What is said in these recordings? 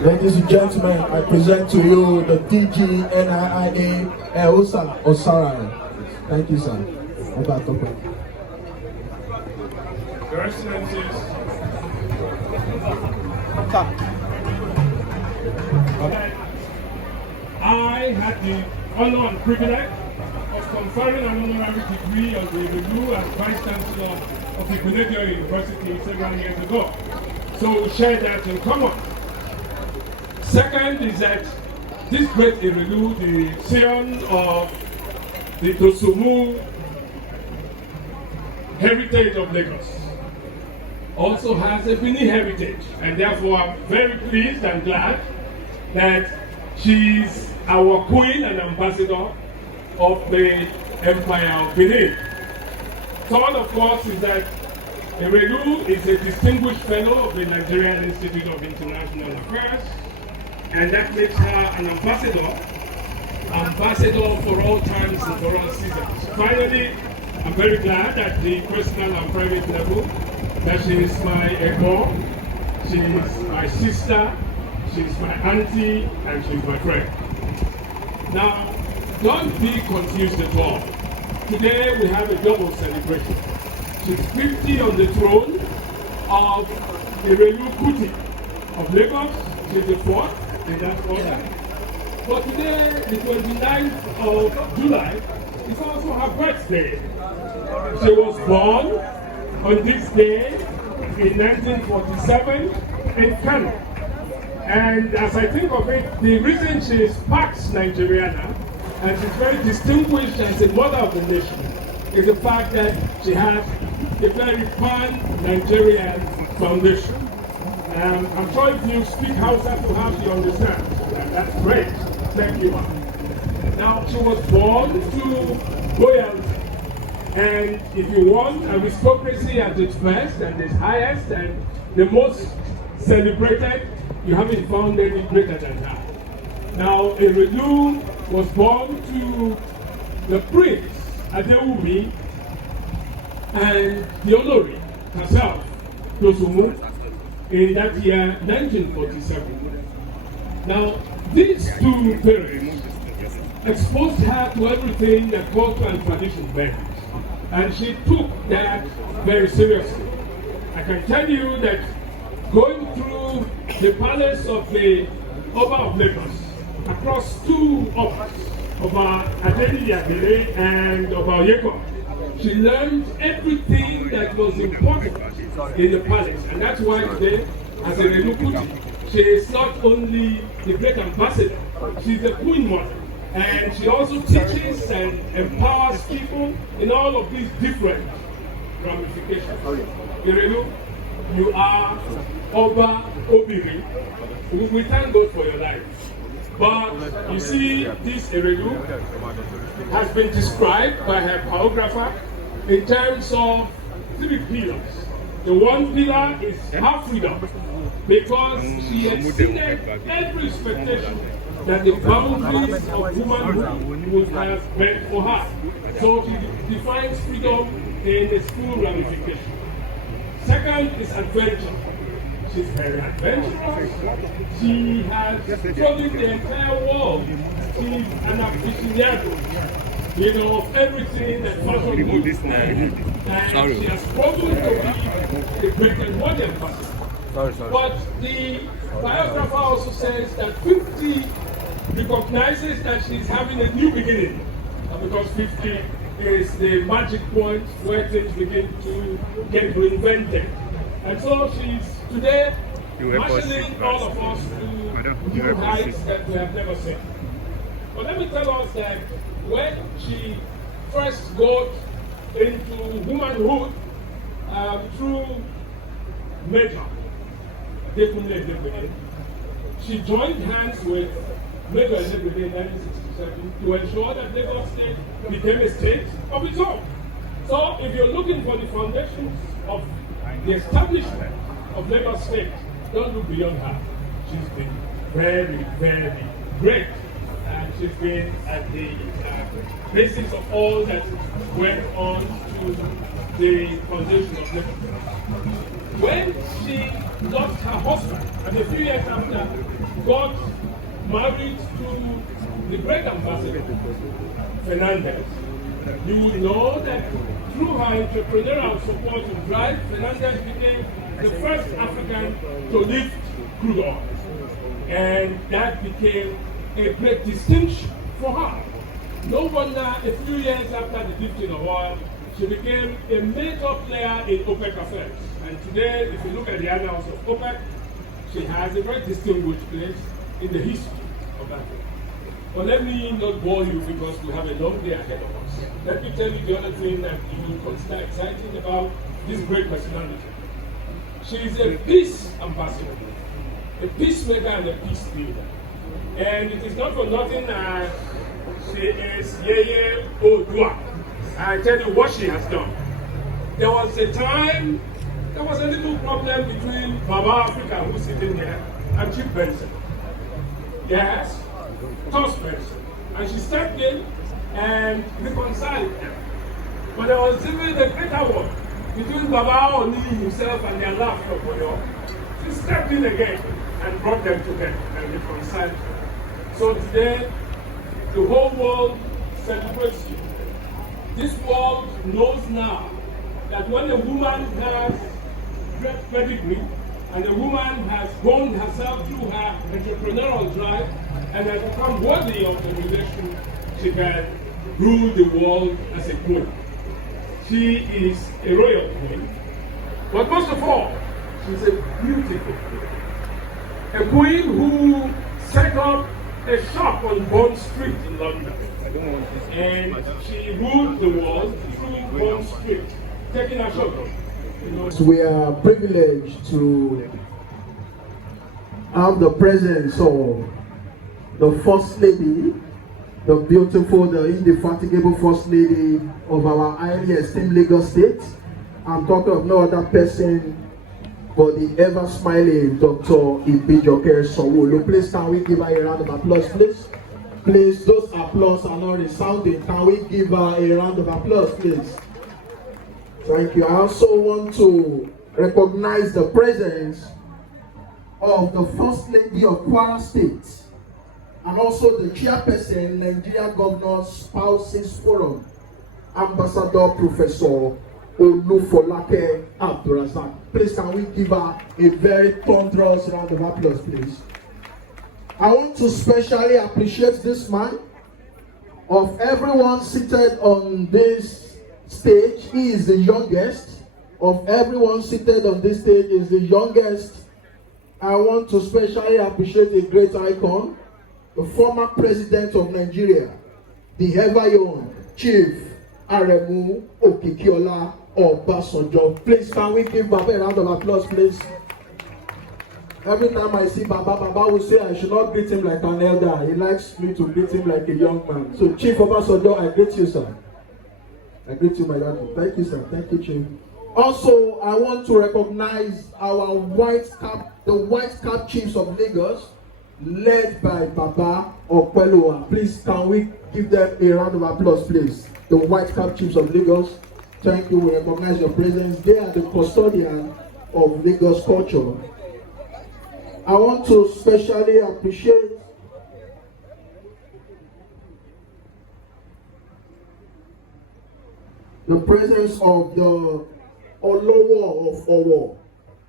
Ladies and gentlemen, I present to you the DGNIIA Osara. Thank you, sir. Your Excellencies, I had the honor and privilege of conferring an honorary degree on the Erelu as Vice Chancellor of the Collegiate University several years ago. So we share that in common. Second is that this great Erelu, the scion of the Dosumu heritage of Lagos, also has a Benin heritage, and therefore I'm very pleased and glad that she's our queen and ambassador of the Empire of Benin. Third, of course, is that Erelu is a distinguished fellow of the Nigerian Institute of International Affairs, and that makes her an ambassador for all times and for all seasons. Finally, I'm very glad at the personal and private level that she is my equal, she is my sister, she is my auntie, and she is my friend. Now, don't be confused at all. Today we have a double celebration. She's 50 on the throne of Erelu Kuti of Lagos. She's the fourth in that order. But today, the 29th of July, is also her birthday. She was born on this day in 1947 in Kano. And as I think of it, the reason she is Pax Nigeriana and she's very distinguished as a mother of the nation is the fact that she has a very pan-Nigerian foundation. I'm sure if you speak Hausa to her, she understands. That's great. Thank you. Now, she was born to royalty. And if you want aristocracy at its best and its highest and the most celebrated, you haven't found any greater than her. Now, Erelu was born to the Prince Adewumi and the Olori herself, Dosumu, in that year 1947. Now, these two parents exposed her to everything that culture and tradition meant, and she took that very seriously. I can tell you that going through the palace of the Oba of Lagos, across two Obas, Oba Adeniyi and Oba Oyeko, she learned everything that was important in the palace, and that's why today, as a Erelu Kuti, she is not only the great ambassador, she's the queen mother, and she also teaches and empowers people in all of these different ramifications. Erelu, you are Oba Obiri. We thank God for your life. But you see, this Erelu has been described by her biographer in terms of 3 pillars. The one pillar is her freedom, because she exceeded every expectation that the boundaries of womanhood would have meant for her. So she defines freedom in its full ramification. Second is adventure. She's very adventurous. She has traveled the entire world. She's an aficionado, of everything that fashion moves, and she has proven to be the great and modern person. But the biographer also says that 50 recognizes that she's having a new beginning, because 50 is the magic point where things begin to get reinvented. And so she's today marshalling all of us to new heights that we have never seen. But let me tell us that when she first got into womanhood through Major Dekunle, she joined hands with Major in 1967 to ensure that Lagos State became a state of its own. So if you're looking for the foundations of the establishment of Lagos State, don't look beyond her. She's been very, very great. And she's been at the basis of all that went on to the foundation of Lagos. When she lost her husband, and a few years after, got married to the great ambassador, Fernandez, you would know that through her entrepreneurial support and drive, Fernandez became the first African to lift crude oil. And that became a great distinction for her. No wonder a few years after the lifting of oil, she became a major player in OPEC affairs. And today, if you look at the annals of OPEC, she has a very distinguished place in the history of that. But let me not bore you because we have a long day ahead of us. Let me tell you the other thing that you will consider exciting about this great personality. She is a peace ambassador, a peacemaker and a peace builder. And it is not for nothing that she is Yeye Odua. I tell you what she has done. There was a time, there was a little problem between Baba Africa, who's sitting here, and Chief Benson. Yes, Toss Benson. And she stepped in and reconciled them. But there was even a greater one between Baba Oni himself and their last Okoyo. She stepped in again and brought them together and reconciled them. So today, the whole world celebrates you. This world knows now that when a woman has great pedigree and a woman has honed herself through her entrepreneurial drive and has become worthy of the relation, she can rule the world as a queen. She is a royal queen, but most of all, she's a beautiful queen. A queen who set up a shop on Bond Street in London. And she ruled the world through Bond Street, taking a shop. We are privileged to have the presence of the First Lady, the beautiful, the indefatigable First Lady of our highly esteemed Lagos State. I'm talking of no other person but the ever-smiling Dr. Ibijoke Sanwolu. Please, can we give her a round of applause, please? Please, those applause are not resounding. Can we give her a round of applause, please? Thank you. I also want to recognize the presence of the First Lady of Kwara State and also the chairperson, Nigeria Governors Spouses Forum, Ambassador Professor Olufolake Abdurazak. Please, can we give her a very thunderous round of applause, please? I want to specially appreciate this man. Of everyone seated on this stage, he is the youngest. Of everyone seated on this stage, is the youngest. I want to specially appreciate a great icon, the former president of Nigeria, the ever young Chief Erelu Okikiola Obasanjo. Please, can we give Baba a round of applause, please? Every time I see Baba will say I should not greet him like an elder. He likes me to greet him like a young man. So, Chief Obasanjo, I greet you, sir. I greet you, my daddy. Thank you, sir. Thank you, Chief. Also, I want to recognize our the white cap chiefs of Lagos, led by Baba Okwelowa. Please, can we give them a round of applause, please? The white cap chiefs of Lagos. Thank you. We recognize your presence. They are the custodian of Lagos culture. I want to specially appreciate the presence of the Olowo of Owo,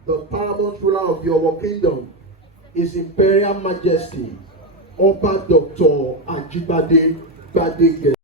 the paramount ruler of the Owo Kingdom, His Imperial Majesty, Oba Dr. Ajibade Gbadege.